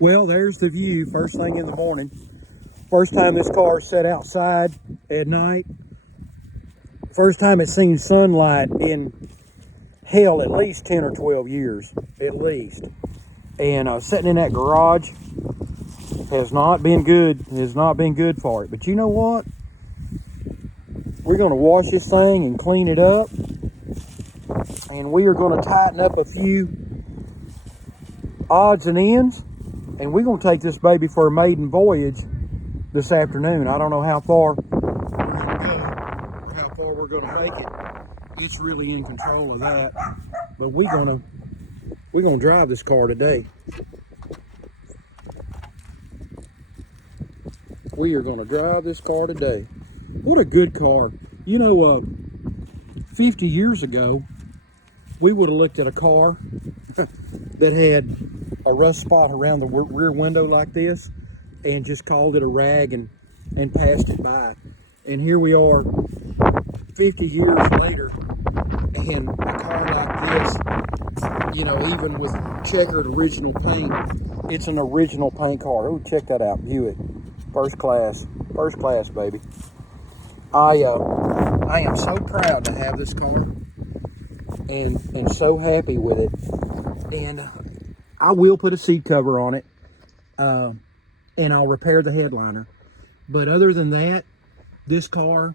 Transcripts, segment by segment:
Well, there's the view first thing in the morning. First time this car set outside at night. First time it's seen sunlight in hell at least 10 or 12 years, at least. And sitting in that garage has not been good. Has not been good for it. But you know what? We're going to wash this thing and clean it up. And we are going to tighten up a few odds and ends. And we're going to take this baby for a maiden voyage this afternoon. I don't know how far we're going to go, or how far we're going to make it. It's really in control of that. But we're going to drive this car today. We are going to drive this car today. What a good car. You know, 50 years ago, we would have looked at a car that had a rust spot around the rear window like this and just called it a rag and passed it by. And here we are 50 years later, and a car like this, you know, even with checkered original paint, it's an original paint car. Oh, check that out, Buick. First class, baby. I am so proud to have this car and so happy with it. And I will put a seat cover on it, and I'll repair the headliner. But other than that, this car,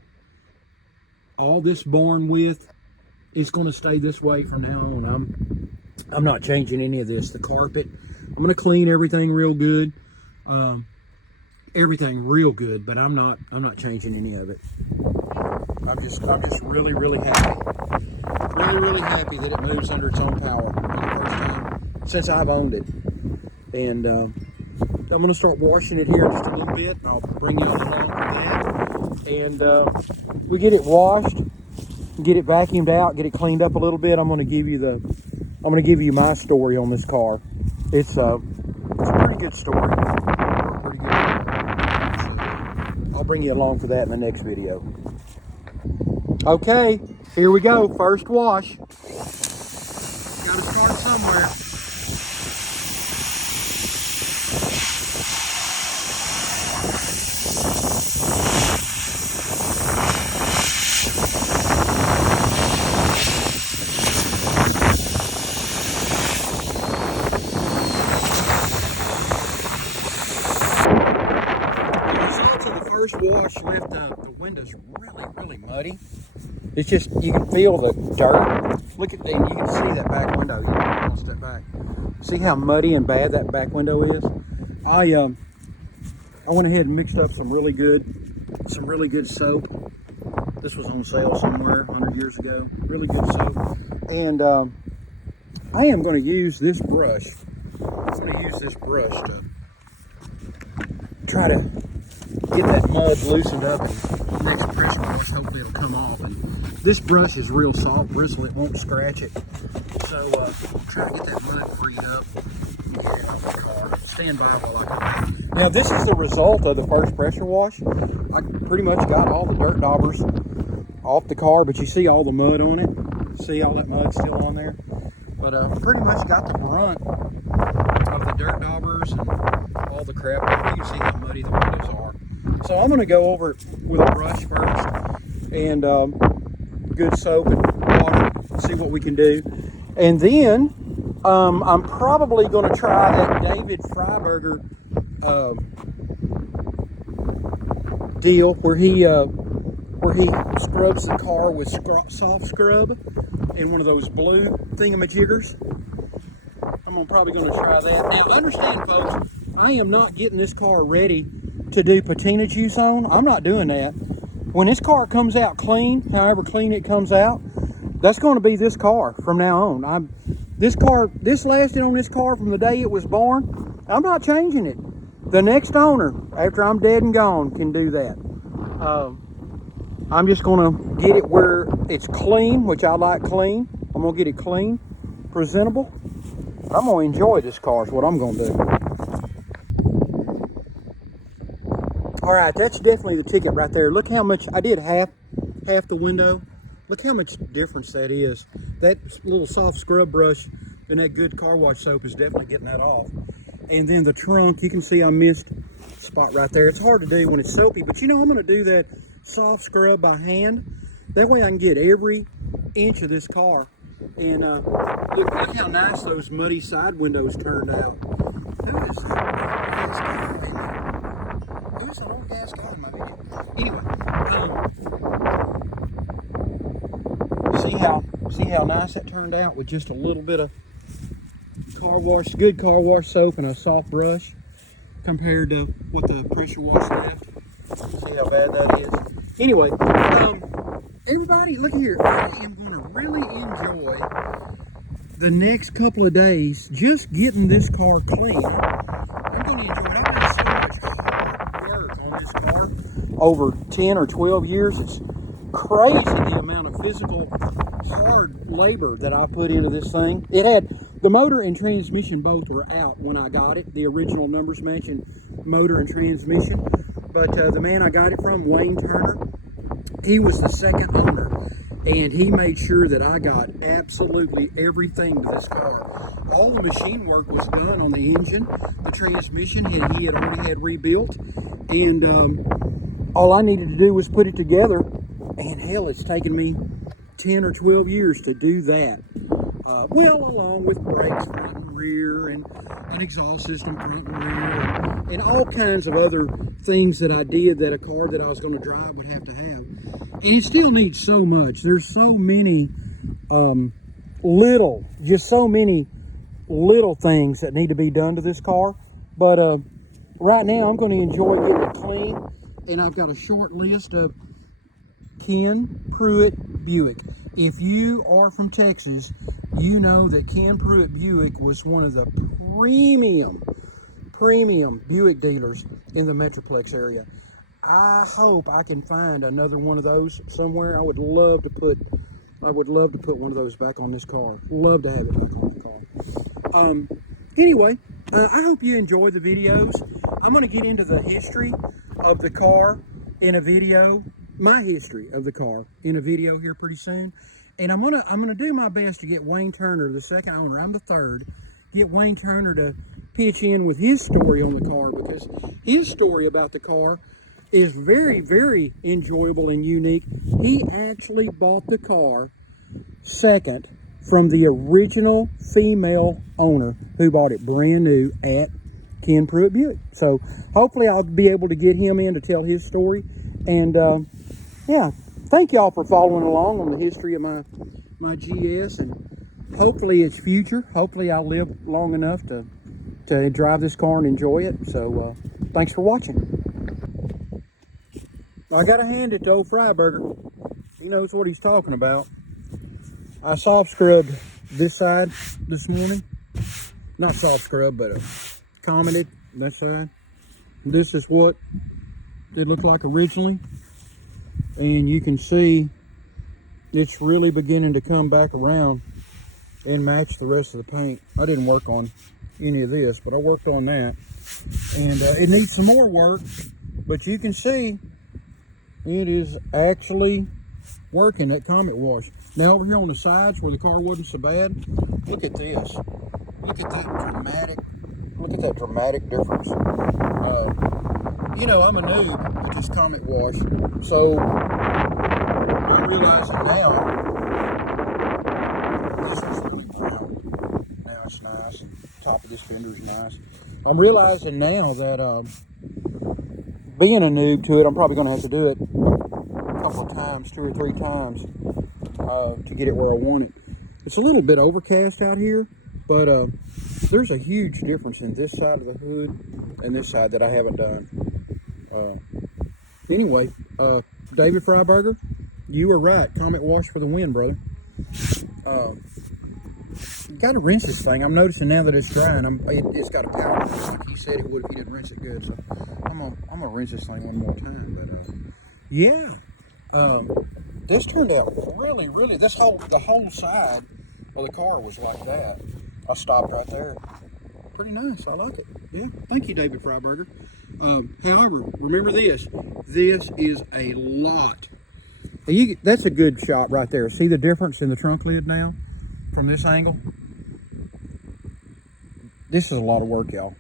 all this born with, is going to stay this way from now on. I'm not changing any of this. The carpet, I'm going to clean everything real good. Everything real good, but I'm not changing any of it. I'm just really, really happy. Really happy that it moves under its own power for the first time since I've owned it. And I'm going to start washing it here just a little bit, and I'll bring you along with that. And we get it washed, get it vacuumed out, get it cleaned up a little bit. I'm going to give you my story on this car. It's a pretty good story. Pretty good. I'll bring you along for that in the next video. Okay, here we go. First wash. Got to start somewhere. First wash left the windows really muddy. It's just, you can feel the dirt. Look at that, you can see that back window. You can step back. See how muddy and bad that back window is? I went ahead and mixed up some really good soap. This was on sale somewhere 100 years ago. Really good soap. And I am going to use this brush. I'm going to use this brush to try to get that mud loosened up, and next pressure wash, hopefully it'll come off. And this brush is real soft bristle, it won't scratch it. So try to get that mud freed up and get it off the car. Stand by while I go. Now this is the result of the first pressure wash. I pretty much got all the dirt daubers off the car, but you see all the mud on it. See all that mud still on there? But pretty much got the brunt of the dirt daubers and all the crap. You can see how muddy the windows are. So I'm going to go over it with a brush first, and good soap and water, see what we can do. And then I'm probably going to try that David Freiberger deal where he scrubs the car with soft scrub in one of those blue thingamajiggers. I'm probably going to try that. Now understand, folks, I am not getting this car ready to do patina juice on. I'm not doing that. When this car comes out clean, however clean it comes out, that's going to be this car from now on. This lasted on this car from the day it was born. I'm not changing it. The next owner, after I'm dead and gone, can do that. I'm just going to get it where it's clean, which I like clean. I'm going to get it clean, presentable. I'm going to enjoy this car is what I'm going to do. All right, that's definitely the ticket right there. Look how much, I did half the window. Look how much difference that is. That little soft scrub brush and that good car wash soap is definitely getting that off. And then the trunk, you can see I missed a spot right there. It's hard to do when it's soapy, but you know, I'm gonna do that soft scrub by hand. That way I can get every inch of this car. And look how nice those muddy side windows turned out. Who is that? Who's an old gas guy? Anyway, see how nice that turned out with just a little bit of car wash, good car wash soap and a soft brush compared to what the pressure wash left. See how bad that is. Anyway, everybody, look here. I am going to really enjoy the next couple of days just getting this car clean. I'm going to enjoy it. I've done so much hard work on this car over 10 or 12 years. It's crazy the amount of physical hard labor that I put into this thing. It had the motor and transmission both were out when I got it. The original numbers mentioned motor and transmission. But the man I got it from, Wayne Turner, he was the second owner. And he made sure that I got absolutely everything to this car. All the machine work was done on the engine. The transmission he had already had rebuilt. And all I needed to do was put it together. And hell, it's taken me 10 or 12 years to do that. Well, along with brakes front and rear and an exhaust system front and rear and all kinds of other things that I did that a car that I was going to drive would have to have. And it still needs so much. There's so many just so many little things that need to be done to this car. But right now I'm going to enjoy getting it clean. And I've got a short list of Ken Pruitt Buick. If you are from Texas, you know that Ken Pruitt Buick was one of the premium Buick dealers in the Metroplex area. I hope I can find another one of those somewhere. I would love to put one of those back on this car. Love to have it back on the car. Anyway, I hope you enjoy the videos. I'm going to get into the history of the car in a video. My history of the car in a video here pretty soon. And I'm gonna do my best to get Wayne Turner, the second owner, I'm the third, get Wayne Turner to pitch in with his story on the car, because his story about the car is very, very enjoyable and unique. He actually bought the car second from the original female owner who bought it brand new at Ken Pruitt Buick. So hopefully I'll be able to get him in to tell his story. And yeah, thank y'all for following along on the history of my GS, and hopefully its future. Hopefully I'll live long enough to drive this car and enjoy it. So thanks for watching. I got to hand it to old Fryburger. He knows what he's talking about. I soft scrubbed this side this morning. Not soft scrub, but commented that side. This is what it looked like originally. And you can see it's really beginning to come back around and match the rest of the paint. I didn't work on any of this, but I worked on that. And it needs some more work, but you can see it is actually working, that Comet wash. Now over here on the sides where the car wasn't so bad, look at this. Look at that dramatic difference. You know, I'm a noob at this Comet wash, so I'm realizing now this is really brown. Now it's nice, and the top of this fender is nice. I'm realizing now that being a noob to it, I'm probably going to have to do it a couple of times, 2 or 3 times, to get it where I want it. It's a little bit overcast out here, but there's a huge difference in this side of the hood and this side that I haven't done. Anyway, David Fryburger, you were right. Comet wash for the win, brother. Got to rinse this thing. I'm noticing now that it's drying. It's got a powder, like he said it would if he didn't rinse it good. So I'm gonna rinse this thing one more time. But yeah, this turned out really. The whole side of the car was like that. I stopped right there. Pretty nice. I like it. Yeah. Thank you, David Fryburger. However, remember this. This is a lot. That's a good shot right there. See the difference in the trunk lid now from this angle? This is a lot of work, y'all.